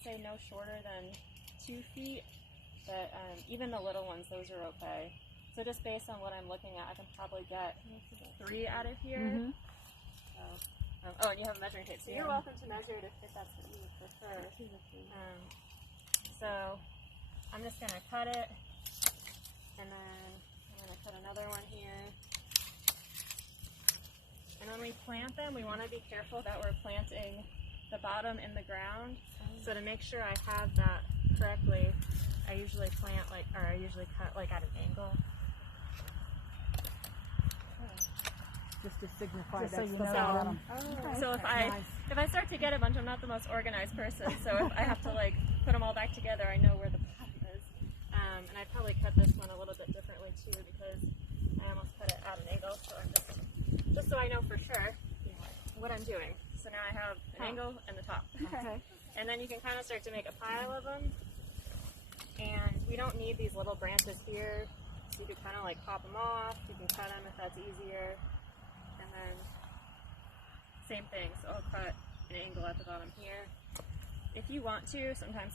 I'd say no shorter than 2 feet, but even the little ones, those are okay. So just based on what I'm looking at, I can probably get 3 out of here. Mm-hmm. Oh, and you have a measuring tape, so you're welcome to measure it if that's what you prefer. So I'm just going to cut it, and then I'm going to cut another one here. And when we plant them, we want to be careful that we're planting the bottom in the ground. So to make sure I have that correctly, I usually cut like at an angle. Just to signify Just so that's you the know. bottom. So if I start to get a bunch, I'm not the most organized person, so if I have to like put them all back together, I know where the bottom is. And I probably cut this one a little bit differently too, because I almost cut it at an angle, so I'm just so I know for sure what I'm doing. So now I have an angle and the top. Okay. And then you can kind of start to make a pile of them. And we don't need these little branches here. So you can kind of like pop them off. You can cut them if that's easier. And then same thing. So I'll cut an angle at the bottom here. If you want to, sometimes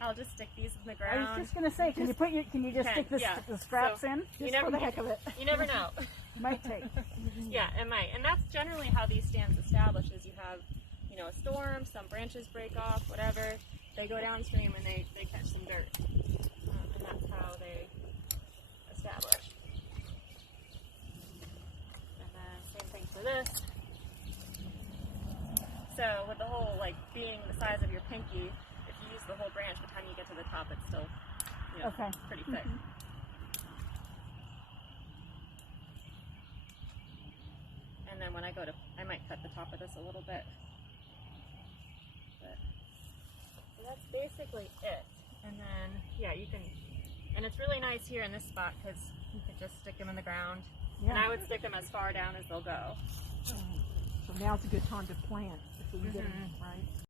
I'll just stick these in the ground. I was just gonna say, can you just stick the scraps in? You never, for the heck of it. You never know. Might take. Yeah, it might. And that's generally how these stands establish, is you have, a storm, some branches break off, whatever, they go downstream and they catch some dirt. And that's how they establish. And then same thing for this. So with the whole being the size of your pinky, if you use the whole branch, by the time you get to the top, it's still pretty thick. And then when I I might cut the top of this a little bit. But so that's basically it. And then, you can, and it's really nice here in this spot because you can just stick them in the ground. Yeah. And I would stick them as far down as they'll go. So now's a good time to plant if we can get them right.